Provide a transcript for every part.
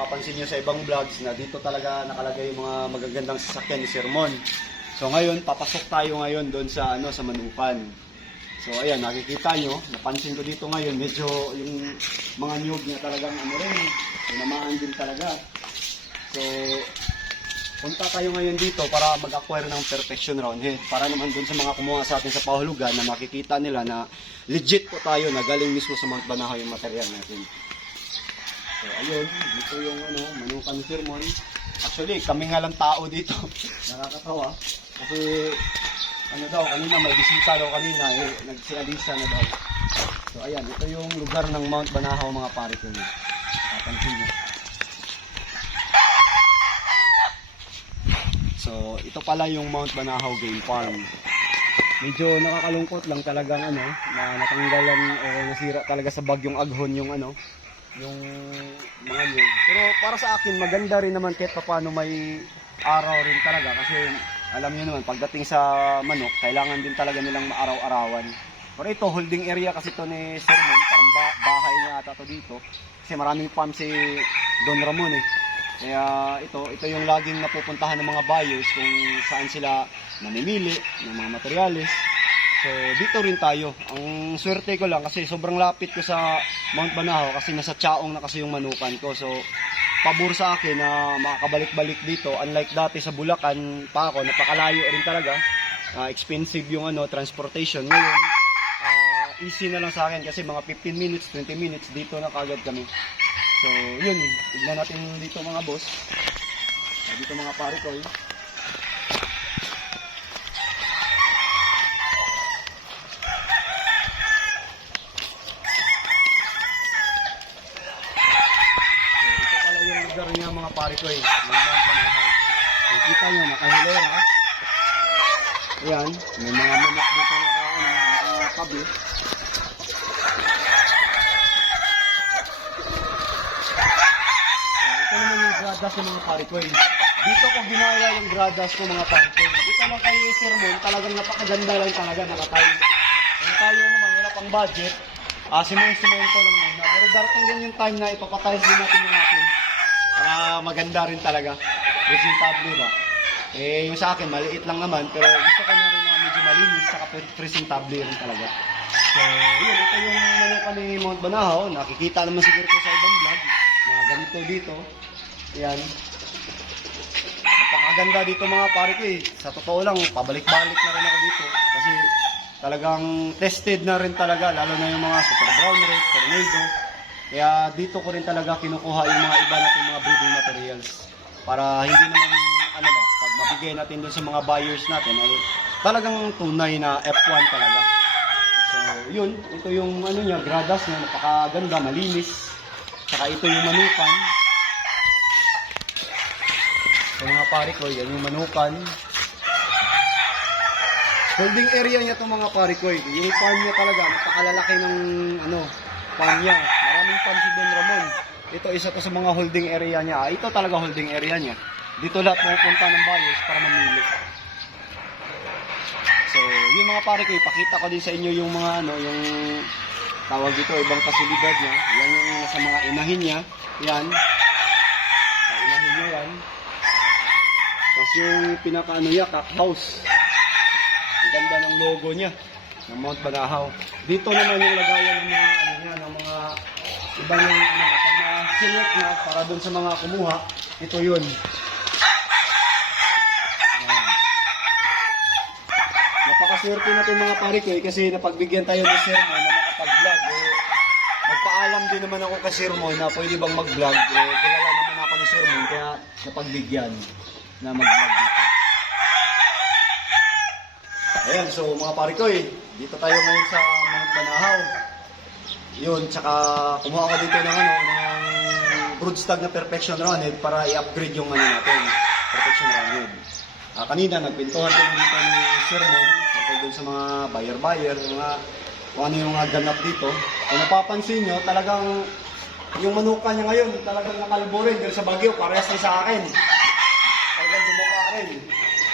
napapansin nyo sa ibang vlogs na dito talaga nakalagay yung mga magagandang sasakyan ni Sir Mon. So ngayon, papasok tayo ngayon doon sa sa Manukan. So ayan, nakikita nyo, napansin ko dito ngayon, medyo yung mga nyug niya talagang rin, tinamaan din talaga. So punta tayo ngayon dito para mag-acquire ng perfection round head. Para naman dun sa mga kumuha sa atin sa pahulugan na makikita nila na legit po tayo na galing mismo sa Mount Banahaw yung material natin. So ayun, dito yung Manukan ni Sir Mon. Actually, kami nga lang tao dito. Nakakatawa. Kasi kanina may bisita daw kanina, nagsialisa na daw. So ayan, ito yung lugar ng Mount Banahaw mga pare ko. Napansin nyo. So, ito pala yung Mount Banahaw Game Farm. Medyo nakakalungkot lang talagang na natanggalan o nasira talaga sa bagyong Aghon yung yung mga nyug. Pero para sa akin, maganda rin naman kahit paano may araw rin talaga kasi alam niyo naman, pagdating sa manok, kailangan din talaga nilang maaraw-arawan. Pero ito, holding area kasi ito ni Sir Mon, parang bahay niya ata to dito. Kasi maraming farm si Don Ramon Kaya ito yung laging napupuntahan ng mga buyers kung saan sila namimili ng mga materyales. So dito rin tayo. Ang swerte ko lang kasi sobrang lapit ko sa Mount Banahaw kasi nasa Chaong na kasi yung Manukan ko. So pabor sa akin na makakabalik-balik dito. Unlike dati sa Bulacan pa ako, napakalayo rin talaga. Expensive yung transportation. Ngayon, easy na lang sa akin kasi mga 15 minutes, 20 minutes dito na kagad kami. So, yun. Tignan natin dito mga boss. Dito mga pare ko. So, ito pala yung lugar niya mga pare ko Nakikita nyo, nakahilera. Ayan. May mga manok dito nakakabi. Gradas ng mga pare ko Dito ko ginaya yung gradas ko mga pare ko. Dito lang kay Sir Mon, talagang napakaganda lang talaga nakatayo. Kung tayo naman, wala pang budget, simento lang muna. Pero darating din yung time na ipapatiles din natin yung atin. Para maganda rin talaga. Presentable ba? Yung sa akin, maliit lang naman, pero gusto ko na rin na medyo malinis, saka presentable rin talaga. So, yun, ito yung Manukan ni Mount Banahaw. Nakikita naman siguro ko sa ibang vlog na ganito dito. Yan. Napakaganda dito mga pare ko Sa totoo lang, pabalik-balik na rin ako dito. Kasi talagang tested na rin talaga. Lalo na yung mga Super Brown Red, Tornado. Kaya dito ko rin talaga kinukuha yung mga iba natin mga breeding materials. Para hindi naman, pag mabigay natin doon sa mga buyers natin, ay talagang tunay na F1 talaga. So, yun. Ito yung niya, gradas niya. Napakaganda, malinis. Saka ito yung Manukan. So mga pare ko, yan yung Manukan. Holding area niya itong mga pare ko Yung farm niya talaga, napakalalaki ng farm niya. Maraming farm si Don Ramon. Ito isa to sa mga holding area niya. Ito talaga holding area niya. Dito lahat pupunta ng buyers para mamili. So, yung mga pare ko, ipakita ko din sa inyo yung mga yung tawag dito, ibang pasilidad niya. Yan yung nasa mga inahin niya. Yan. Sa inahin niya yan. Tapos yung pinaka niya, cock house. Ang ganda ng logo niya ng Mount Banahaw. Dito naman yung lagayan ng mga ng mga ibang select na para doon sa mga kumuha. Ito yun. Napakaswerte natin mga pare ko kasi napagbigyan tayo ng Sir Mon na makapag-vlog. Nagpaalam din naman ako kay Sir Mon na pwede bang mag-vlog. Kilala naman ako ni Sir Mon kaya napagbigyan na mag-vlog dito. Ayan, so mga pare ko dito tayo ngayon sa Mount Banahaw. Yun, tsaka kumuha ko dito ng ng broodstag na perfection roundhead para i-upgrade yung natin, perfection roundhead. Kanina nagpintuhan ko dito ni Sir Mon tungkol dun sa mga buyer-buyer, kung ano yung mga ganap dito. Kung napapansin nyo, talagang yung Manukan niya ngayon, talagang nakalbo rin dahil sa bagyo, parehas din sa akin. Talagang dumapa rin.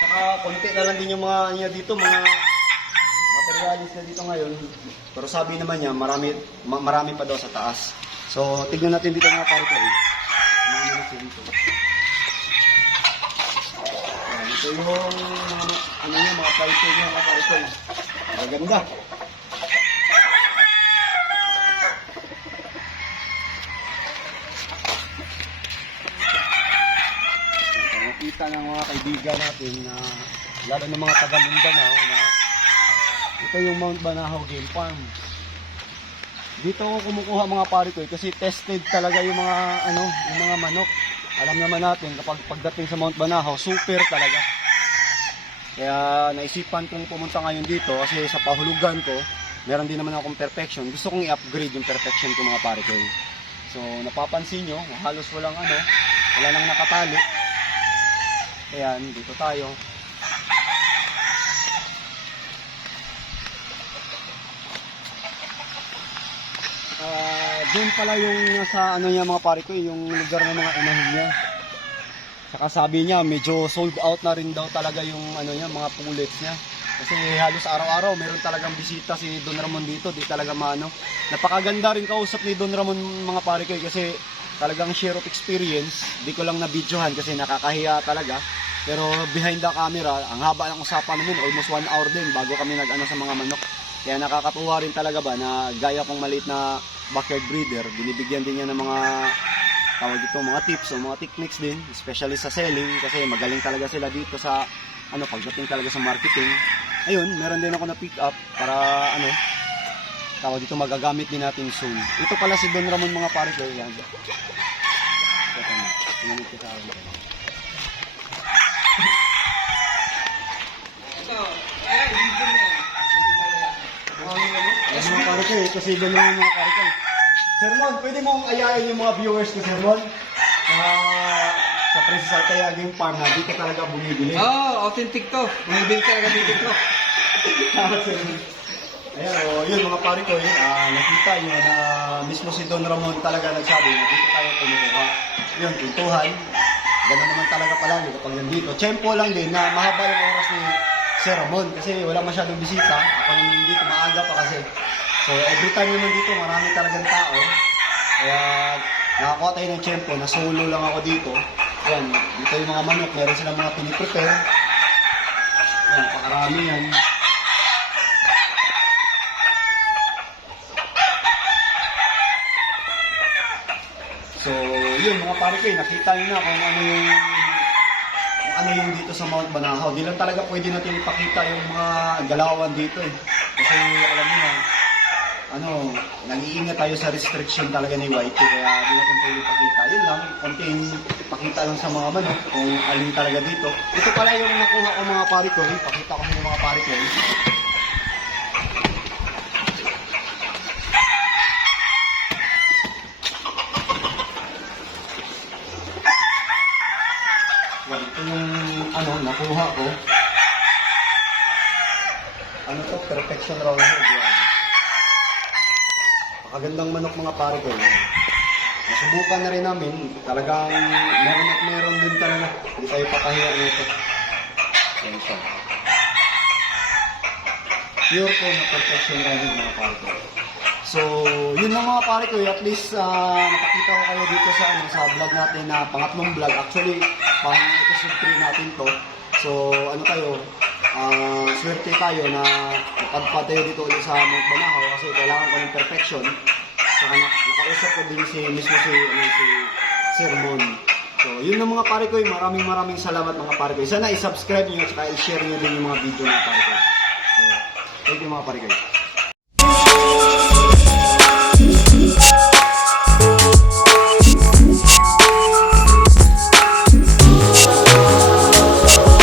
Saka konti na lang din yung mga niya dito, mga materialis na dito ngayon. Pero sabi naman niya, marami pa daw sa taas. So, tignan natin dito mga pare ko mga manok dito. Ayan, ito yung ano yung mga palito niya, mga parikoy. Maganda. Nakita ng mga kaibigan natin na lalo ng mga taga Mindanao na ito yung Mount Banahaw Game Farm. Dito ako kumukuha mga pare ko kasi tested talaga yung mga yung mga manok. Alam naman natin kapag pagdating sa Mount Banahaw, super talaga. Kaya naisipan kong pumunta ngayon dito kasi sa pahulugan ko, meron din naman akong perfection. Gusto kong i-upgrade yung perfection ko mga pare ko. So napapansin nyo, halos wala nang nakatali. Ayan, dito tayo. Doon pala yung nasa niya mga pare ko, yung lugar ng mga inahin niya. Saka sabi niya, medyo sold out na rin daw talaga yung niya, mga pullets niya. Kasi halos araw-araw meron talagang bisita si Don Ramon dito, di talaga napakaganda rin kausap ni Don Ramon mga pare ko kasi talagang share of experience. Di ko lang na-videohan kasi nakakahiya talaga. Pero behind the camera, ang haba ng usapan namin, almost 1 hour din bago kami sa mga manok. Kaya nakakatuwa rin talaga ba na gaya kong maliit na backyard breeder, binibigyan din niya ng mga mga tips o mga techniques din, especially sa selling kasi magaling talaga sila dito sa pagdating talaga sa marketing. Ayun, meron din ako na pick up para dito magagamit din natin soon. Ito pala si Don Ramon mga pare ko, yan. Mga pare ko, ito si Don Ramon mga pare ko. Sir Mon, pwede mong ayayin yung mga viewers ko, Sir Mon? Sa Princess Alcaya Game Farm na dito talaga bumibili. Authentic to. Bumibili talaga dito to. Ayan, yun mga pare ko, nakita nyo na mismo si Don Ramon talaga nagsabi na dito tayo kumukuha. Yun, pintuhan. Gano'n naman talaga palagi kapag nandito. Tiyempo lang din na mahaba yung oras ni Sir Ramon kasi wala masyadong bisita. Ako nang dito, maaga pa kasi. So every time naman dito, marami talagang tao. Kaya nakakuha tayo ng tiyempo na solo lang ako dito. Ayan, dito yung mga manok, meron silang mga piniprepare. Ayan, pakarami yan. So, yun mga pare ko, nakita nyo na kung ano yung dito sa Mount Banahaw. Di lang talaga pwede natin ipakita yung mga galawan dito eh. Kasi alam niyo nag-iingat tayo sa restriction talaga ni YT kaya di natin pwede ipakita. Yun lang, konting ipakita lang sa mga manok kung alin talaga dito. Ito pala yung nakuha ko mga pare ko. Pakita ko sa mga pare ko. Ito yung nakuha ko. Perfection round head yan. Pakagandang manok mga pare ko. Nasubukan na rin namin. Talagang meron din talaga. Hindi tayo pakahiya nito. Yan siya. Pure po na perfection round head mga pare ko. So, yun lang mga pare ko. At least nakakita ko kayo dito sa vlog natin na pangatlong vlog. Actually, pang episode 3 natin to. So, swerte tayo na napadpad tayo dito ulit sa Mount Banahaw kasi kailangan ko ng perfection. Saka nakausap ko din mismo si Sir Mon. So, yun na mga pare ko. Maraming salamat mga pare ko. Sana i-subscribe nyo at i-share nyo din yung mga video mga pare ko. So, thank you mga pare ko.